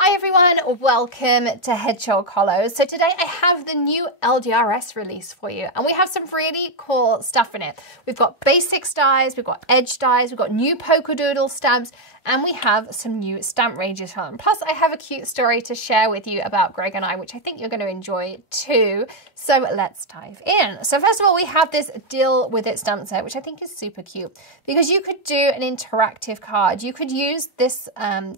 Hi everyone, welcome to Head Shoulders Hollows. So today I have the new LDRS release for you and we have some really cool stuff in it. We've got basics dies, we've got edge dies, we've got new polka doodle stamps, and we have some new stamp ranges on. Plus I have a cute story to share with you about Greg and I, which I think you're going to enjoy too. So let's dive in. So first of all, we have this Deal With It stamp set, which I think is super cute because you could do an interactive card. You could use this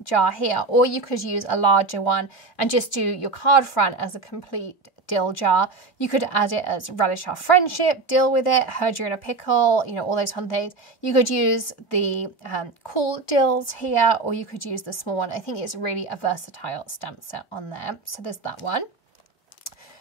jar here, or you could use a larger one and just do your card front as a complete dill jar. You could add it as relish our friendship, deal with it, heard you're in a pickle, you know, all those fun things. You could use the cool dills here, or you could use the small one. I think it's really a versatile stamp set on there. So there's that one.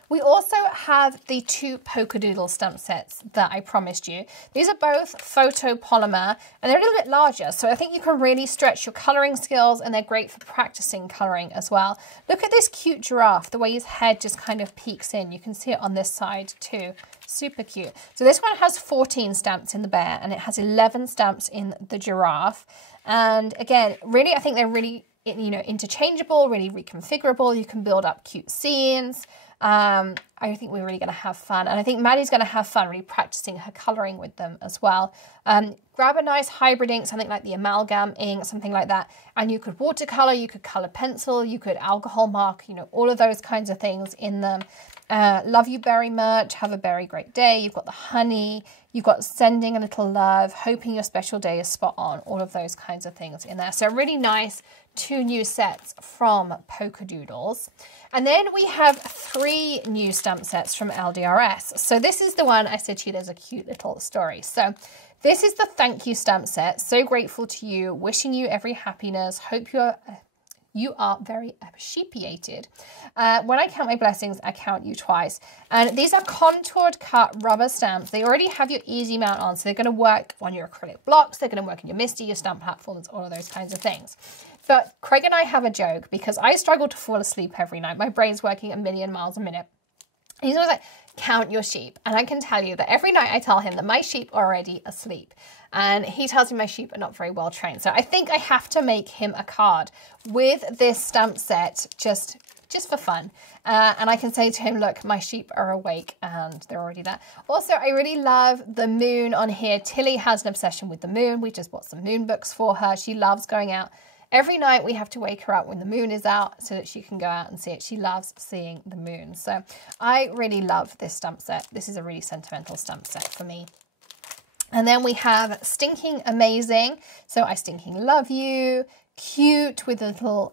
We also have the two polka doodle stamp sets that I promised you. These are both photopolymer and they're a little bit larger, so I think you can really stretch your colouring skills and they're great for practicing colouring as well. Look at this cute giraffe, the way his head just kind of peeks in. You can see it on this side too. Super cute. So this one has 14 stamps in the bear and it has 11 stamps in the giraffe. And again, really, I think they're really, you know, interchangeable, really reconfigurable. You can build up cute scenes. I think we're really going to have fun, and I think Maddie's going to have fun really practicing her colouring with them as well. Grab a nice hybrid ink, something like the amalgam ink, something like that, and you could watercolour, you could colour pencil, you could alcohol mark, you know, all of those kinds of things in them. Love you berry merch, have a very great day. You've got the honey, you've got sending a little love, hoping your special day is spot on, all of those kinds of things in there. So really nice, two new sets from Polka Doodles. And then we have 3 new stamp sets from LDRS. So this is the one I said to you, there's a cute little story. So this is the thank you stamp set. So grateful to you, wishing you every happiness. Hope you are very appreciated. When I count my blessings, I count you twice. And these are contoured cut rubber stamps. They already have your easy mount on, so they're going to work on your acrylic blocks. They're going to work in your MISTI, your stamp platforms, all of those kinds of things. But Craig and I have a joke because I struggle to fall asleep every night. My brain's working a million miles a minute. He's always like, count your sheep. And I can tell you that every night I tell him that my sheep are already asleep. And he tells me my sheep are not very well trained. So I think I have to make him a card with this stamp set just for fun. And I can say to him, look, my sheep are awake and they're already there. Also, I really love the moon on here. Tilly has an obsession with the moon. We just bought some moon books for her. She loves going out. Every night we have to wake her up when the moon is out so that she can go out and see it. She loves seeing the moon. So I really love this stamp set. This is a really sentimental stamp set for me. And then we have Stinking Amazing. So I stinking love you. Cute with a little,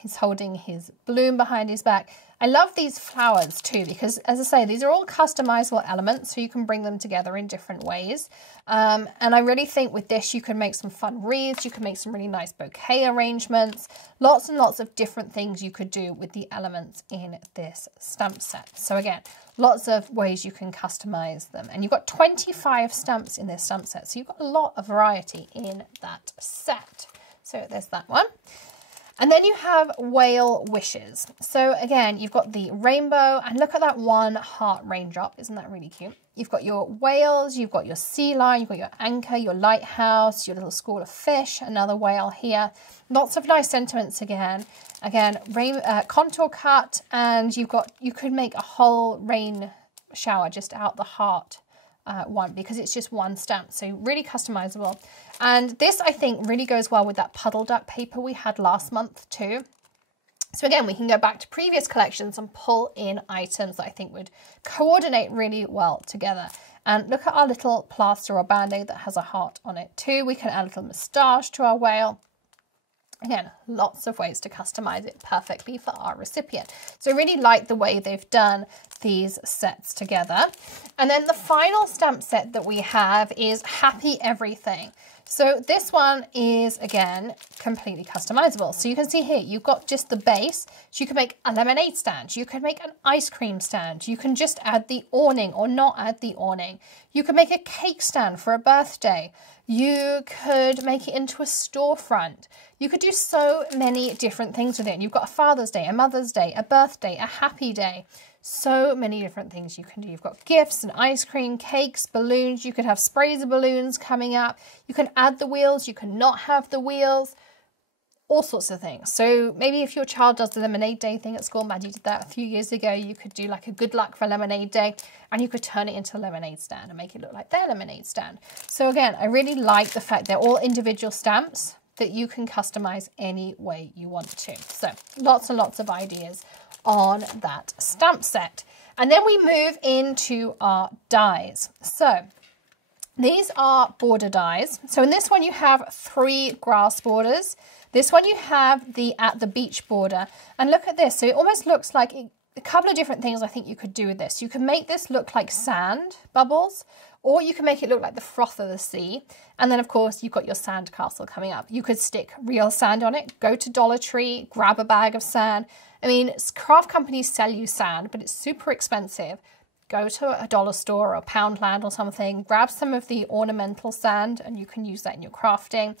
he's holding his balloon behind his back. I love these flowers too because, as I say, these are all customizable elements so you can bring them together in different ways. And I really think with this you can make some fun wreaths, you can make some really nice bouquet arrangements, lots and lots of different things you could do with the elements in this stamp set. So again, lots of ways you can customize them. And you've got 25 stamps in this stamp set, so you've got a lot of variety in that set. So there's that one. And then you have Whale Wishes. So again, you've got the rainbow and look at that one heart raindrop. Isn't that really cute? You've got your whales, you've got your sea lion, you've got your anchor, your lighthouse, your little school of fish, another whale here. Lots of nice sentiments again. Again, contour cut, and you could make a whole rain shower just out the heart one because it's just one stamp, so really customizable. And this I think really goes well with that puddle duck paper we had last month too. So again, we can go back to previous collections and pull in items that I think would coordinate really well together. And look at our little plaster or band-aid that has a heart on it too. We can add a little moustache to our whale. Again, lots of ways to customize it perfectly for our recipient. So I really like the way they've done these sets together. And then the final stamp set that we have is Happy Everything. So this one is, again, completely customizable. So you can see here, you've got just the base. So you can make a lemonade stand. You can make an ice cream stand. You can just add the awning or not add the awning. You can make a cake stand for a birthday. You could make it into a storefront. You could do so many different things with it. You've got a Father's Day, a Mother's Day, a birthday, a happy day. So many different things you can do. You've got gifts and ice cream, cakes, balloons. You could have sprays of balloons coming up. You can add the wheels. You can not have the wheels. all sorts of things. So maybe if your child does the lemonade day thing at school, Maddie did that a few years ago, you could do like a good luck for lemonade day, and you could turn it into a lemonade stand and make it look like their lemonade stand. So again, I really like the fact they're all individual stamps that you can customize any way you want to. So lots and lots of ideas on that stamp set. And then we move into our dies. So these are border dies. So in this one, you have 3 grass borders. This one, you have the at the beach border. And look at this. So it almost looks like a couple of different things I think you could do with this. You can make this look like sand bubbles, or you can make it look like the froth of the sea. And then, of course, you've got your sand castle coming up. You could stick real sand on it. Go to Dollar Tree, grab a bag of sand. I mean, craft companies sell you sand, but it's super expensive. Go to a dollar store or Poundland or something, grab some of the ornamental sand, and you can use that in your crafting.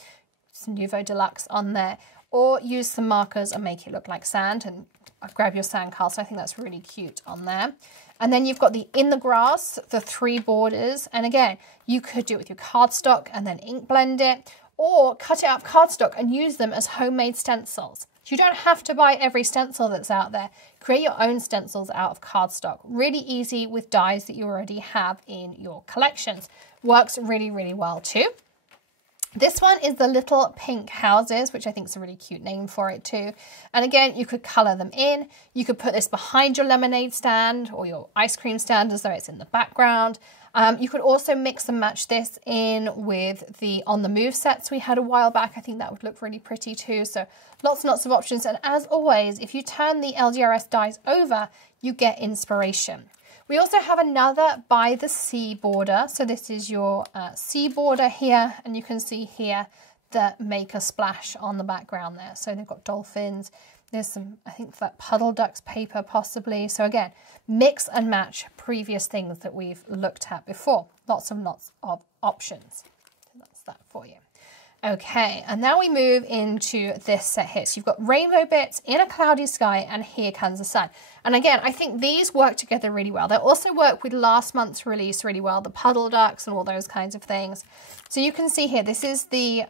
Some Nuvo Deluxe on there, or use some markers and make it look like sand, and grab your sand castle. I think that's really cute on there. And then you've got the in the grass, the 3 borders. And again, you could do it with your cardstock and then ink blend it, or cut it out of cardstock and use them as homemade stencils. You don't have to buy every stencil that's out there. Create your own stencils out of cardstock. Really easy with dies that you already have in your collections. Works really, really well too. This one is the little pink houses, which I think is a really cute name for it too. And again, you could color them in. You could put this behind your lemonade stand or your ice cream stand as though it's in the background. You could also mix and match this in with the On the Move sets we had a while back. I think that would look really pretty too. So lots and lots of options. And as always, if you turn the LDRS dies over, you get inspiration. We also have another by the sea border. So this is your sea border here, and you can see here the Make a Splash on the background there. So they've got dolphins. There's some, I think, that puddle ducks paper possibly. So again, mix and match previous things that we've looked at before. Lots and lots of options. So that's that for you. Okay, and now we move into this set here. So you've got rainbow bits in a cloudy sky, and Here Comes the Sun. And again, I think these work together really well. They also work with last month's release really well, the puddle ducks and all those kinds of things. So you can see here, this is the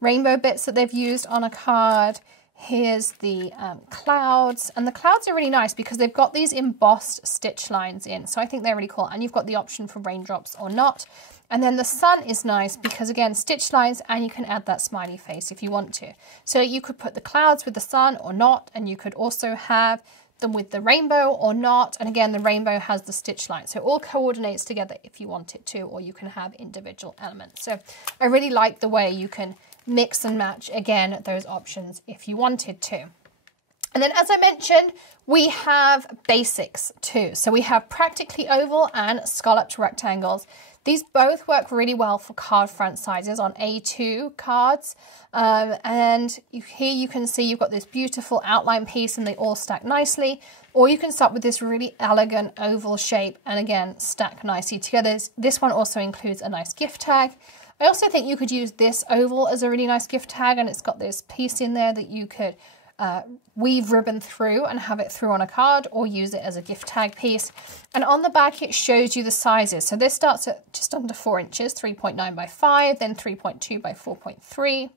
rainbow bits that they've used on a card. Here's the clouds, and the clouds are really nice because they've got these embossed stitch lines in. So I think they're really cool. And you've got the option for raindrops or not. And then the sun is nice because, again, stitch lines, and you can add that smiley face if you want to. So you could put the clouds with the sun or not, and you could also have them with the rainbow or not. And again, the rainbow has the stitch line. So it all coordinates together if you want it to, or you can have individual elements. So I really like the way you can mix and match, again, those options if you wanted to. And then, as I mentioned, we have basics too. So we have practically oval and scalloped rectangles. These both work really well for card front sizes on A2 cards. And here you can see you've got this beautiful outline piece and they all stack nicely. Or you can start with this really elegant oval shape and again, stack nicely together. This one also includes a nice gift tag. I also think you could use this oval as a really nice gift tag, and it's got this piece in there that you could weave ribbon through and have it through on a card, or use it as a gift tag piece. And on the back it shows you the sizes. So this starts at just under 4 inches, 3.9 by 5, then 3.2 by 4.3,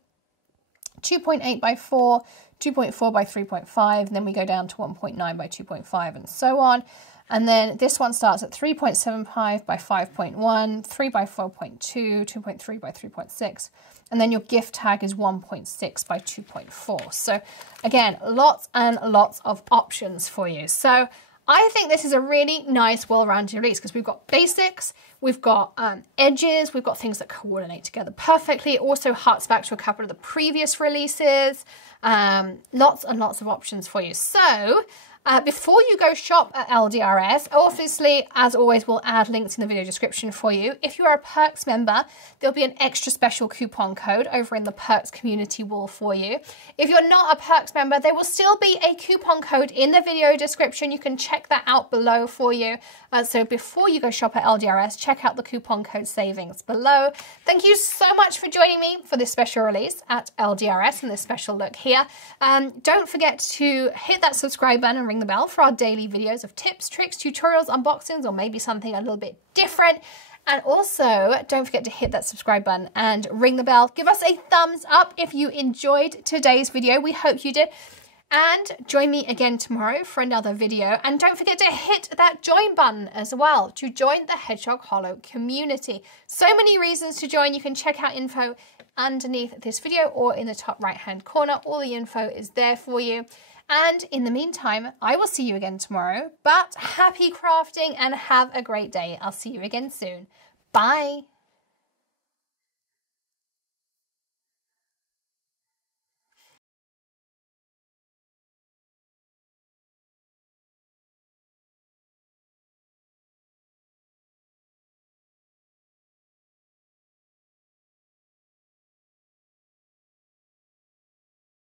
2.8 by 4, 2.4 by 3.5, and then we go down to 1.9 by 2.5 and so on. And then this one starts at 3.75 by 5.1, 3 by 4.2, 2.3 by 3.6, and then your gift tag is 1.6 by 2.4. So again, lots and lots of options for you. So I think this is a really nice, well-rounded release because we've got basics, we've got edges, we've got things that coordinate together perfectly. It also harks back to a couple of the previous releases. Lots and lots of options for you. So before you go shop at LDRS, obviously, as always, we'll add links in the video description for you. If you are a Perks member, there'll be an extra special coupon code over in the Perks community wall for you. If you're not a Perks member, there will still be a coupon code in the video description. You can check that out below for you. So before you go shop at LDRS, check out the coupon code savings below. Thank you so much for joining me for this special release at LDRS and this special look here. Don't forget to hit that subscribe button and ring the bell for our daily videos of tips, tricks, tutorials, unboxings, or maybe something a little bit different. And also, don't forget to hit that subscribe button and ring the bell. Give us a thumbs up if you enjoyed today's video. We hope you did. And join me again tomorrow for another video. And don't forget to hit that join button as well to join the Hedgehog Hollow community. So many reasons to join. You can check out info underneath this video or in the top right-hand corner. All the info is there for you. And in the meantime, I will see you again tomorrow. But happy crafting and have a great day. I'll see you again soon. Bye.